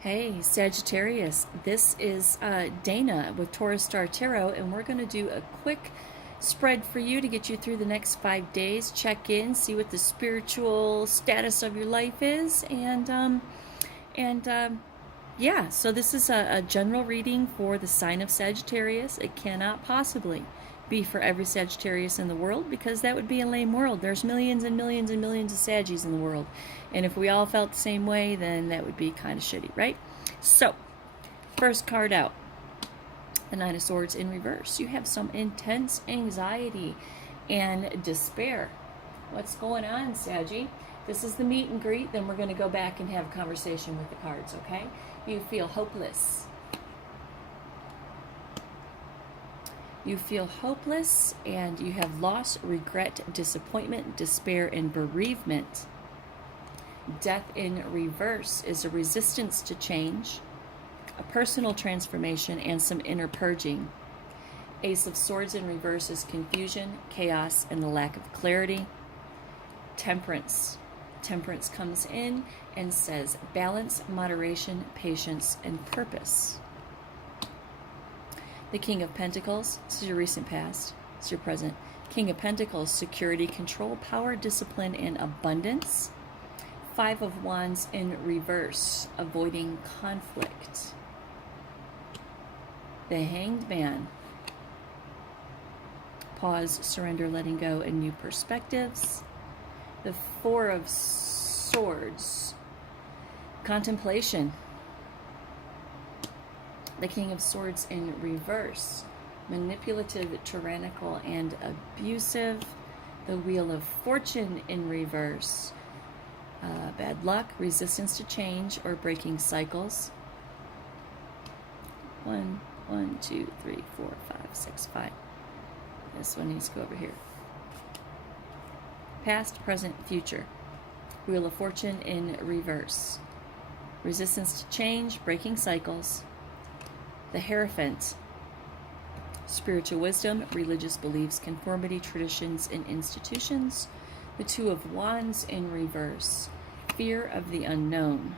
Hey, Sagittarius, this is Dana with Taurus Star Tarot, and we're going to do a quick spread for you to get you through the next 5 days. Check in, see what the spiritual status of your life is, and yeah, so this is a general reading for the sign of Sagittarius. It cannot possibly be for every Sagittarius in the world because that would be a lame world. There's millions and millions and millions of Saggies in the world. And if we all felt the same way, then that would be kind of shitty, right? So, first card out, the Nine of Swords in reverse. You have some intense anxiety and despair. What's going on, Saggy? This is the meet and greet. Then we're going to go back and have a conversation with the cards, okay? You feel hopeless. You feel hopeless, and you have loss, regret, disappointment, despair, and bereavement. Death in reverse is a resistance to change, a personal transformation, and some inner purging. Ace of Swords in reverse is confusion, chaos, and the lack of clarity. Temperance. Temperance comes in and says balance, moderation, patience, and purpose. The King of Pentacles, this is your recent past, this is your present. King of Pentacles, security, control, power, discipline, and abundance. Five of Wands in reverse, avoiding conflict. The Hanged Man, pause, surrender, letting go, and new perspectives. The Four of Swords, contemplation. The King of Swords in reverse, manipulative, tyrannical, and abusive. The Wheel of Fortune in reverse, bad luck, resistance to change, or breaking cycles. 1, 2, 3, 4, 5, 6, 5. This one needs to go over here. Past, present, future. Wheel of Fortune in reverse, resistance to change, breaking cycles. The Hierophant, spiritual wisdom, religious beliefs, conformity, traditions, and institutions. The Two of Wands in reverse, fear of the unknown.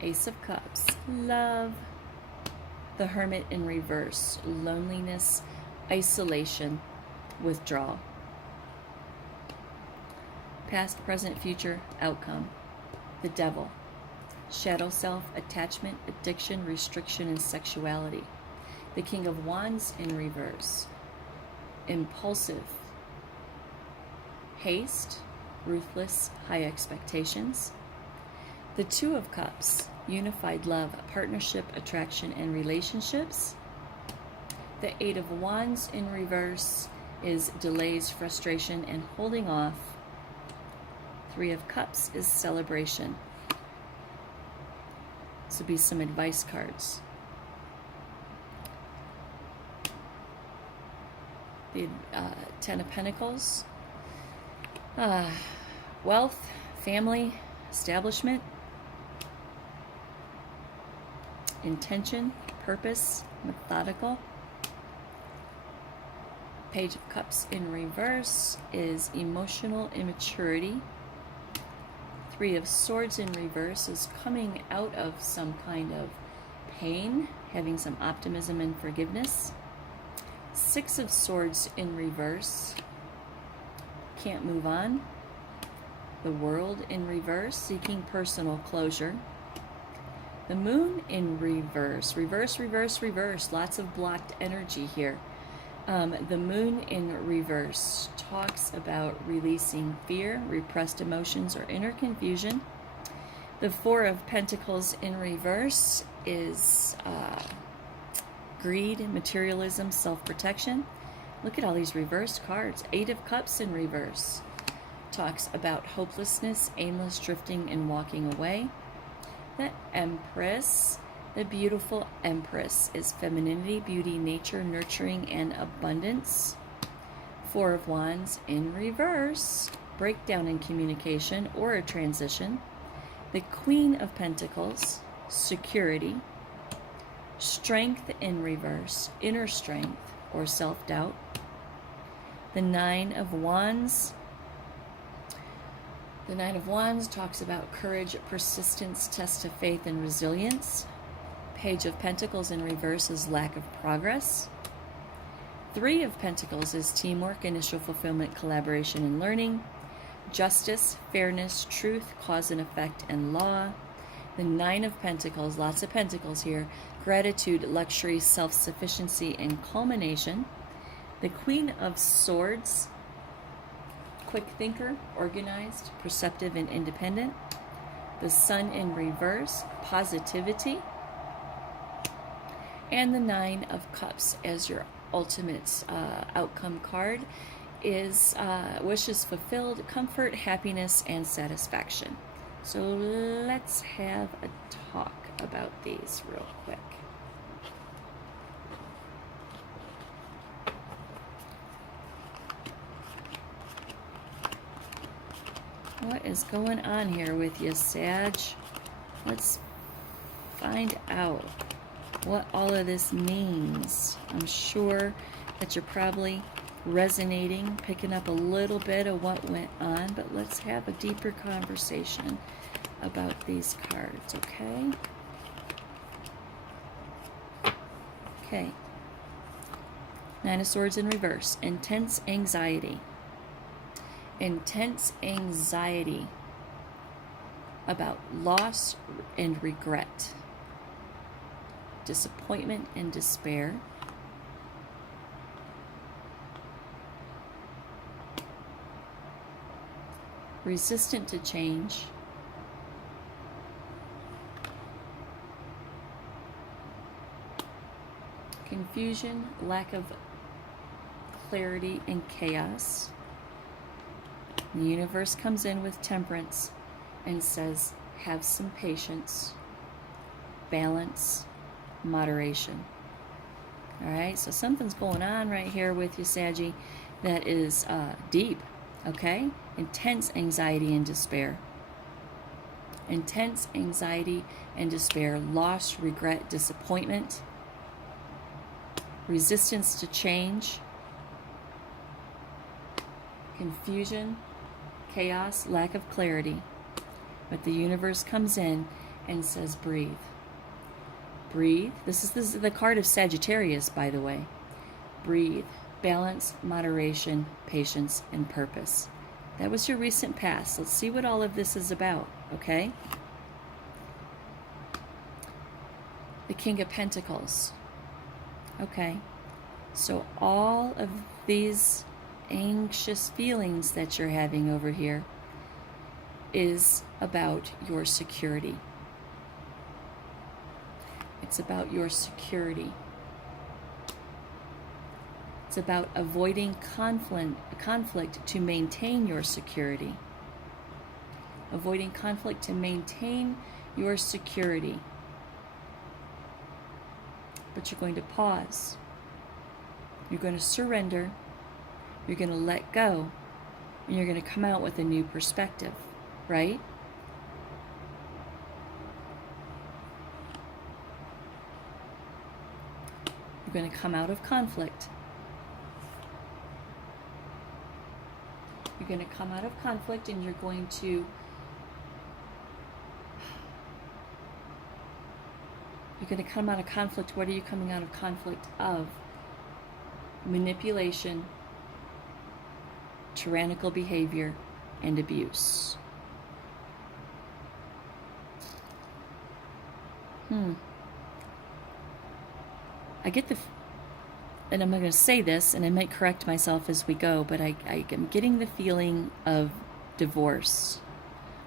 Ace of Cups, love. The Hermit in reverse, loneliness, isolation, withdrawal. Past, present, future, outcome. The Devil, shadow self, attachment, addiction, restriction, and sexuality. The King of Wands in reverse, impulsive, haste, ruthless, high expectations. The Two of Cups, unified love, partnership, attraction, and relationships. The Eight of Wands in reverse is delays, frustration, and holding off. Three of Cups is celebration. This will be some advice cards. The Ten of Pentacles, wealth, family, establishment, intention, purpose, methodical. Page of Cups in reverse is emotional immaturity. Three of Swords in reverse is coming out of some kind of pain, having some optimism and forgiveness. Six of Swords in reverse, can't move on. The World in reverse, seeking personal closure. The Moon in reverse, reverse, reverse, reverse, lots of blocked energy here. The Moon in reverse talks about releasing fear, repressed emotions, or inner confusion. The Four of Pentacles in reverse is greed, materialism, self-protection. Look at all these reversed cards. Eight of Cups in reverse talks about hopelessness, aimless drifting, and walking away. The Empress, the beautiful Empress, is femininity, beauty, nature, nurturing, and abundance. Four of Wands in reverse, breakdown in communication or a transition. The Queen of Pentacles, security. Strength in reverse, inner strength or self-doubt. The Nine of Wands, The Nine of Wands talks about courage, persistence, test of faith, and resilience. Page of Pentacles in reverse is lack of progress. Three of Pentacles is teamwork, initial fulfillment, collaboration, and learning. Justice, fairness, truth, cause and effect, and law. The Nine of Pentacles, lots of pentacles here. Gratitude, luxury, self-sufficiency, and culmination. The Queen of Swords, quick thinker, organized, perceptive, and independent. The Sun in reverse, positivity. And the Nine of Cups as your ultimate outcome card is wishes fulfilled, comfort, happiness, and satisfaction. So let's have a talk about these real quick. What is going on here with you, Sag? Let's find out what all of this means. I'm sure that you're probably resonating, picking up a little bit of what went on, but let's have a deeper conversation about these cards, okay? Okay. Nine of Swords in reverse. Intense anxiety. Intense anxiety about loss and regret. Disappointment and despair. Resistant to change. Confusion, lack of clarity, and chaos. The universe comes in with temperance and says, have some patience, balance, moderation. All right, so something's going on right here with you, Saggy, that is deep, okay? Intense anxiety and despair. Intense anxiety and despair, loss, regret, disappointment, resistance to change, confusion, chaos, lack of clarity. But the universe comes in and says, breathe. Breathe. This is the card of Sagittarius, by the way. Breathe. Balance, moderation, patience, and purpose. That was your recent past. Let's see what all of this is about, okay? The King of Pentacles. Okay. So all of these anxious feelings that you're having over here is about your security. It's about your security. It's about avoiding conflict to maintain your security. Avoiding conflict to maintain your security. But you're going to pause. You're going to surrender. You're going to let go. And you're going to come out with a new perspective, right? You're going to come out of conflict. You're going to come out of conflict and you're going to come out of conflict. What are you coming out of conflict of? Manipulation, tyrannical behavior, and abuse. I get the, and I'm going to say this, and I might correct myself as we go, but I am getting the feeling of divorce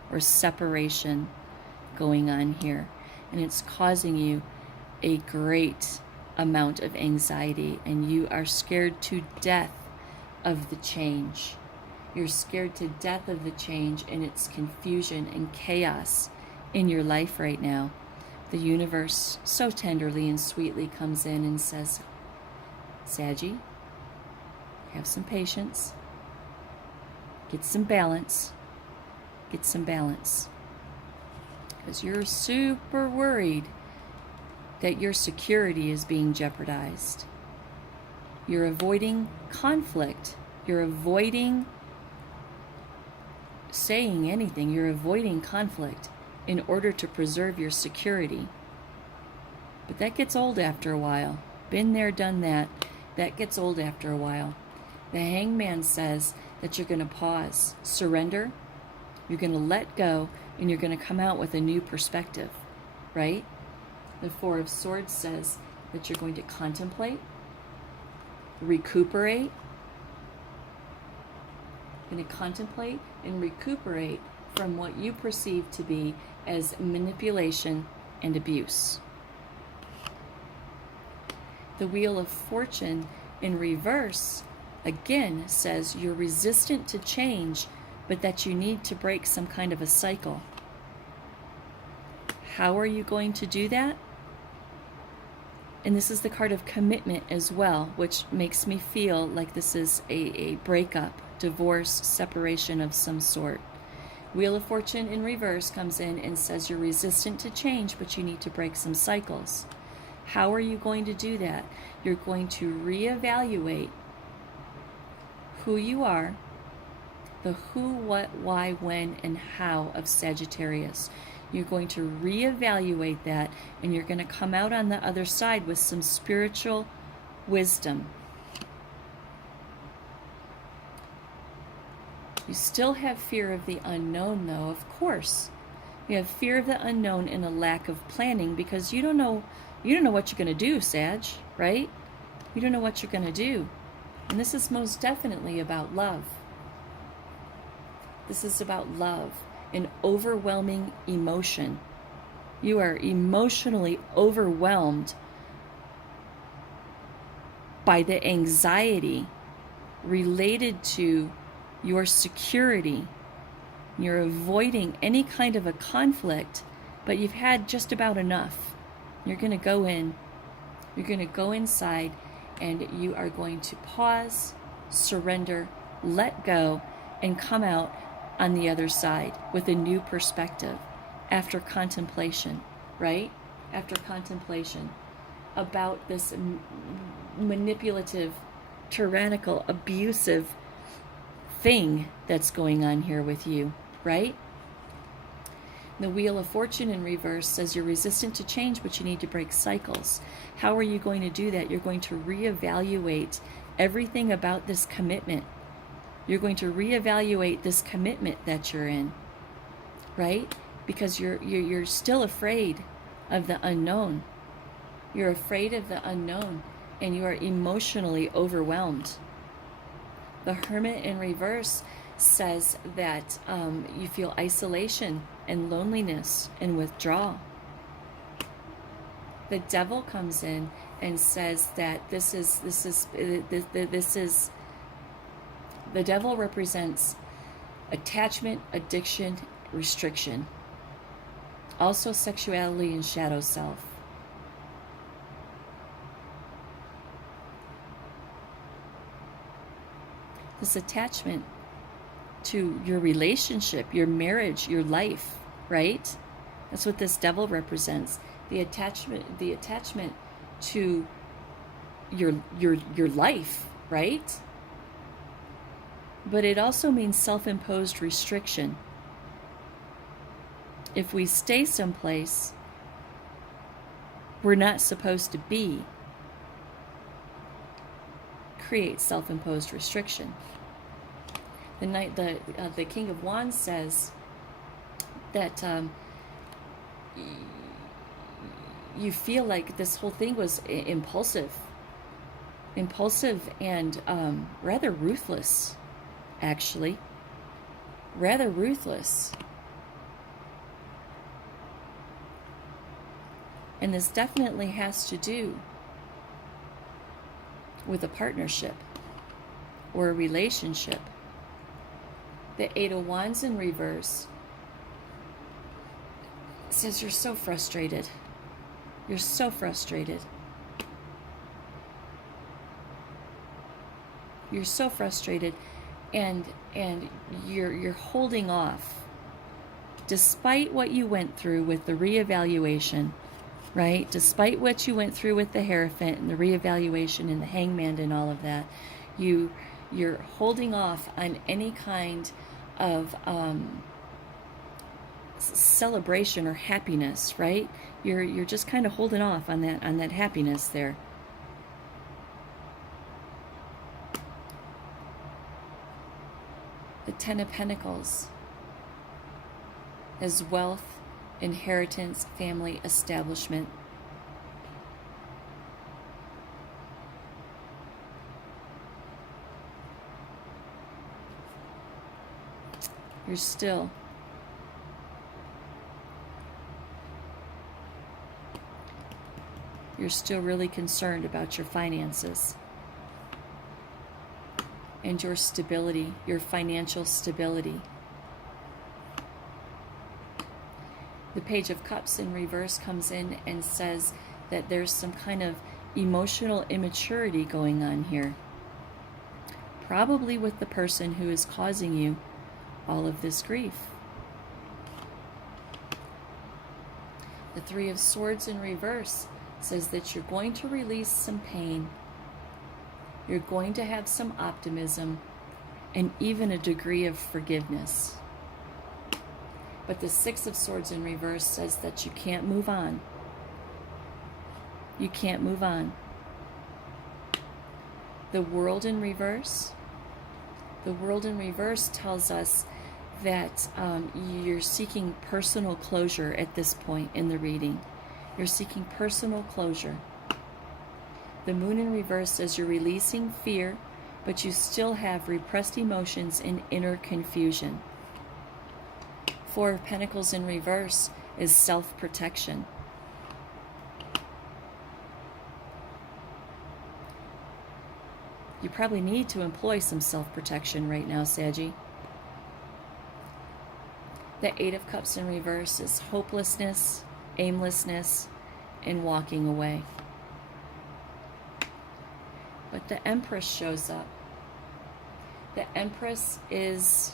or separation going on here. And it's causing you a great amount of anxiety, and you are scared to death of the change. You're scared to death of the change, and it's confusion and chaos in your life right now. The universe so tenderly and sweetly comes in and says, Saggy, have some patience. Get some balance. Get some balance. Because you're super worried that your security is being jeopardized. You're avoiding conflict. You're avoiding saying anything. You're avoiding conflict in order to preserve your security. But that gets old after a while. Been there, done that. That gets old after a while. The Hangman says that you're going to pause, surrender, you're going to let go, and you're going to come out with a new perspective, right? The Four of Swords says that you're going to contemplate, recuperate. You're going to contemplate and recuperate from what you perceive to be as manipulation and abuse. The Wheel of Fortune in reverse, again, says you're resistant to change, but that you need to break some kind of a cycle. How are you going to do that? And this is the card of commitment as well, which makes me feel like this is a breakup, divorce, separation of some sort. Wheel of Fortune in reverse comes in and says you're resistant to change, but you need to break some cycles. How are you going to do that? You're going to reevaluate who you are, the who, what, why, when, and how of Sagittarius. You're going to reevaluate that, and you're going to come out on the other side with some spiritual wisdom. You still have fear of the unknown, though, of course. You have fear of the unknown and a lack of planning because you don't know what you're going to do, Sag, right? You don't know what you're going to do. And this is most definitely about love. This is about love, an overwhelming emotion. You are emotionally overwhelmed by the anxiety related to your security. You're avoiding any kind of a conflict, but you've had just about enough. You're going to go in, you're going to go inside, and you are going to pause, surrender, let go, and come out on the other side with a new perspective after contemplation, right? After contemplation about this manipulative, tyrannical, abusive thing that's going on here with you, right? The Wheel of Fortune in reverse says you're resistant to change, but you need to break cycles. How are you going to do that? You're going to reevaluate everything about this commitment. You're going to reevaluate this commitment that you're in, right? Because you're still afraid of the unknown. You're afraid of the unknown, and you are emotionally overwhelmed. The Hermit in reverse says that you feel isolation and loneliness and withdrawal. The Devil comes in and says that the Devil represents attachment, addiction, restriction. Also sexuality and shadow self. This attachment to your relationship, your marriage, your life, right? That's what this Devil represents. The attachment to your life, right? But it also means self-imposed restriction. If we stay someplace we're not supposed to be, create self-imposed restriction. The King of Wands says that you feel like this whole thing was impulsive and rather ruthless, actually. Rather ruthless. And this definitely has to do with a partnership or a relationship. The Eight of Wands in reverse says you're so frustrated. You're so frustrated. You're so frustrated, and you're holding off, despite what you went through with the reevaluation, right? Despite what you went through with the Hierophant and the reevaluation and the Hangman and all of that, you're holding off on any kind of celebration or happiness, right? You're just kind of holding off on that happiness there. The Ten of Pentacles is wealth, inheritance, family, establishment. You're still really concerned about your finances and your stability, your financial stability. The Page of Cups in reverse comes in and says that there's some kind of emotional immaturity going on here. Probably with the person who is causing you all of this grief. The Three of Swords in reverse says that you're going to release some pain. You're going to have some optimism and even a degree of forgiveness. But the Six of Swords in reverse says that you can't move on. You can't move on. The World in reverse. The World in reverse tells us that you're seeking personal closure at this point in the reading. You're seeking personal closure. The Moon in reverse says you're releasing fear, but you still have repressed emotions and inner confusion. Four of Pentacles in reverse is self-protection. You probably need to employ some self-protection right now, Saggy. The Eight of Cups in reverse is hopelessness, aimlessness, and walking away. But the Empress shows up. The Empress is,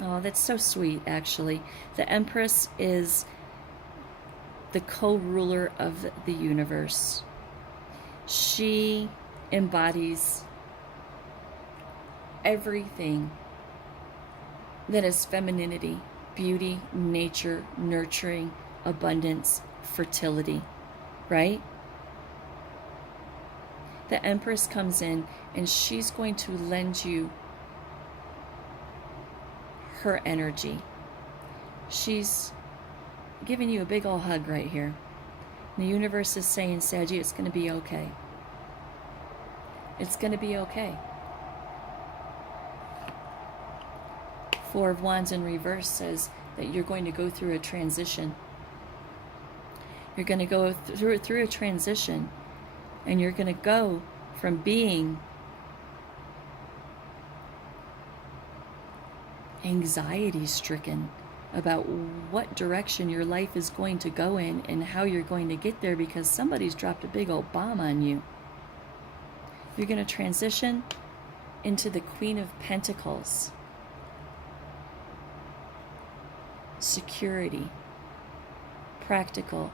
oh, that's so sweet, actually. The Empress is the co-ruler of the universe. She embodies everything that is femininity, beauty, nature, nurturing, abundance, fertility, right? The Empress comes in and she's going to lend you her energy. She's giving you a big old hug right here. The universe is saying, Saggy, it's going to be okay. It's going to be okay. Four of Wands in reverse says that you're going to go through a transition. You're going to go through a transition, and you're going to go from being anxiety-stricken about what direction your life is going to go in and how you're going to get there because somebody's dropped a big old bomb on you. You're going to transition into the Queen of Pentacles. Security, practical,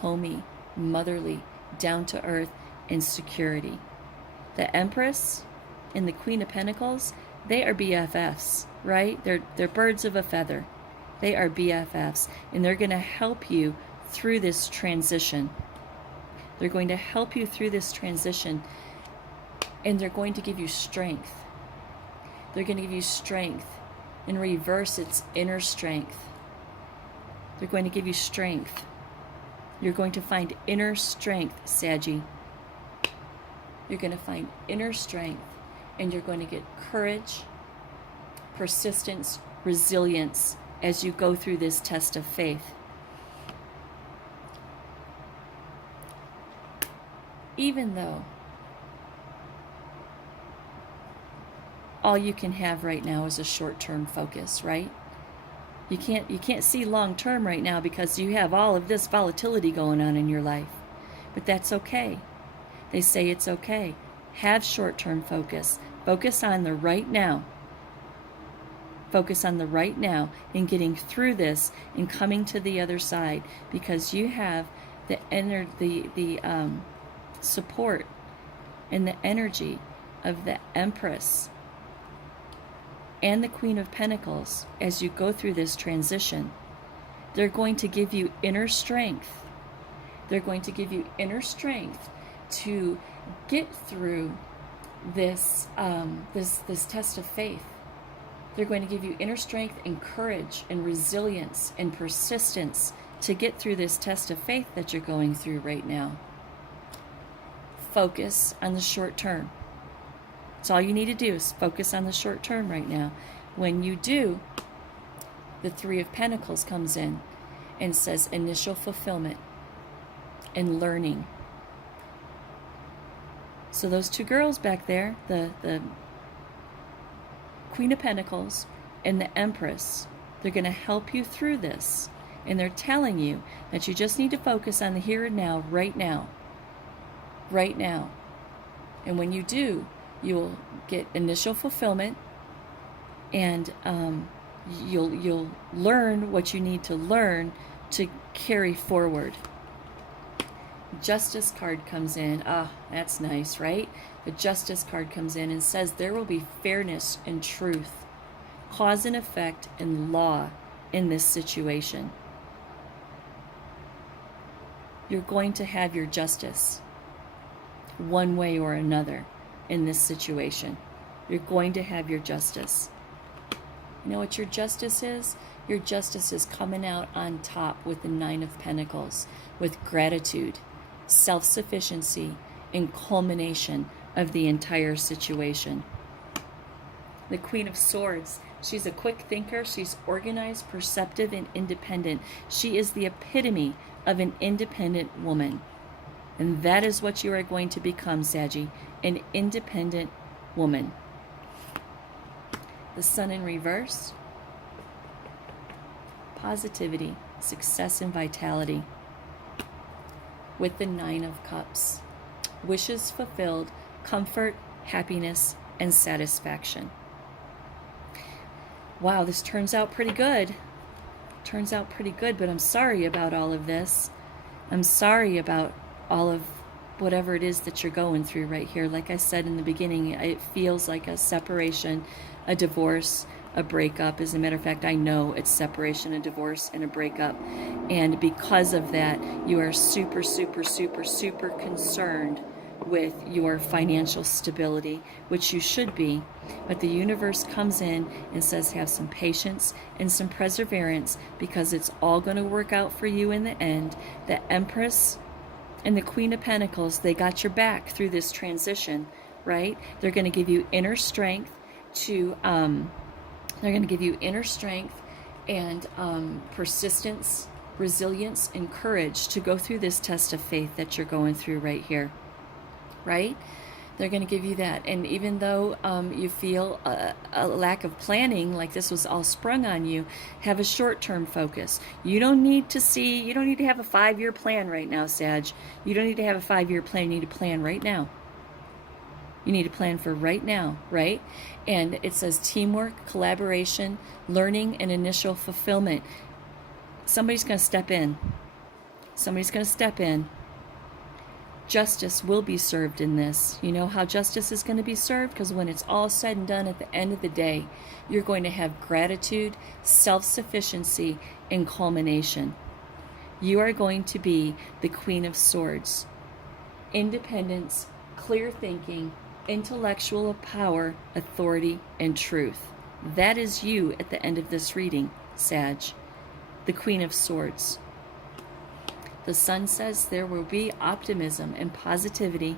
homey, motherly, down to earth, and security. The Empress and the Queen of Pentacles, they are BFFs, right? They're birds of a feather. They are BFFs, and they're going to help you through this transition. They're going to help you through this transition, and they're going to give you strength. They're going to give you strength. In reverse, it's inner strength. They're going to give you strength. You're going to find inner strength, Saggy. You're going to find inner strength, and you're going to get courage, persistence, resilience as you go through this test of faith. Even though all you can have right now is a short-term focus, right? You can't see long-term right now because you have all of this volatility going on in your life. But that's okay. They say it's okay. Have short-term focus. Focus on the right now. Focus on the right now and getting through this and coming to the other side because you have the support and the energy of the Empress and the Queen of Pentacles, as you go through this transition, they're going to give you inner strength. They're going to give you inner strength to get through this this test of faith. They're going to give you inner strength and courage and resilience and persistence to get through this test of faith that you're going through right now. Focus on the short term. That's all you need to do, is focus on the short term right now. When you do, the Three of Pentacles comes in and says initial fulfillment and learning. So those two girls back there, the Queen of Pentacles and the Empress, they're going to help you through this. And they're telling you that you just need to focus on the here and now, right now. Right now. And when you do, you'll get initial fulfillment, and you'll learn what you need to learn to carry forward. Justice card comes in. Ah, that's nice, right? The Justice card comes in and says there will be fairness and truth, cause and effect, and law in this situation. You're going to have your justice one way or another in this situation. You're going to have your justice. You know what your justice is? Your justice is coming out on top with the Nine of Pentacles, with gratitude, self-sufficiency, and culmination of the entire situation. The Queen of Swords, she's a quick thinker. She's organized, perceptive, and independent. She is the epitome of an independent woman. And that is what you are going to become, Saggy, an independent woman. The Sun in reverse, positivity, success, and vitality. With the Nine of Cups, wishes fulfilled, comfort, happiness, and satisfaction. Wow, this turns out pretty good. Turns out pretty good, but I'm sorry about all of this. I'm sorry about all of whatever it is that you're going through right here. Like I said in the beginning, it feels like a separation, a divorce, a breakup. As a matter of fact, I know it's separation, a divorce, and a breakup. And because of that, you are super, super, super, super concerned with your financial stability, which you should be. But the universe comes in and says have some patience and some perseverance, because it's all going to work out for you in the end. The Empress and the Queen of Pentacles, they got your back through this transition, right? They're going to give you inner strength to, they're going to give you inner strength and persistence, resilience, and courage to go through this test of faith that you're going through right here, right? They're going to give you that. And even though you feel a lack of planning, like this was all sprung on you, have a short-term focus. You don't need to have a 5-year plan right now, Sag. You don't need to have a 5-year plan. You need to plan right now. You need to plan for right now, right? And it says teamwork, collaboration, learning, and initial fulfillment. Somebody's going to step in. Somebody's going to step in. Justice will be served in this. You know how justice is going to be served? Because when it's all said and done at the end of the day, you're going to have gratitude, self-sufficiency, and culmination. You are going to be the Queen of Swords. Independence, clear thinking, intellectual power, authority, and truth. That is you at the end of this reading, Sag. The Queen of Swords. The Sun says there will be optimism and positivity.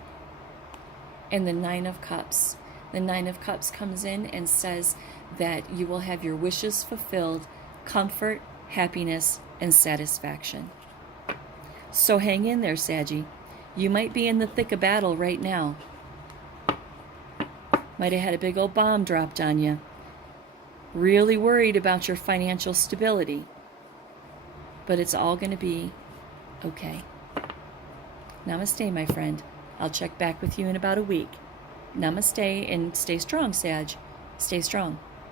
And the Nine of Cups. The Nine of Cups comes in and says that you will have your wishes fulfilled, comfort, happiness, and satisfaction. So hang in there, Saggy. You might be in the thick of battle right now. Might have had a big old bomb dropped on you. Really worried about your financial stability. But it's all going to be okay. Namaste, my friend. I'll check back with you in about a week. Namaste, and stay strong, Sag. Stay strong.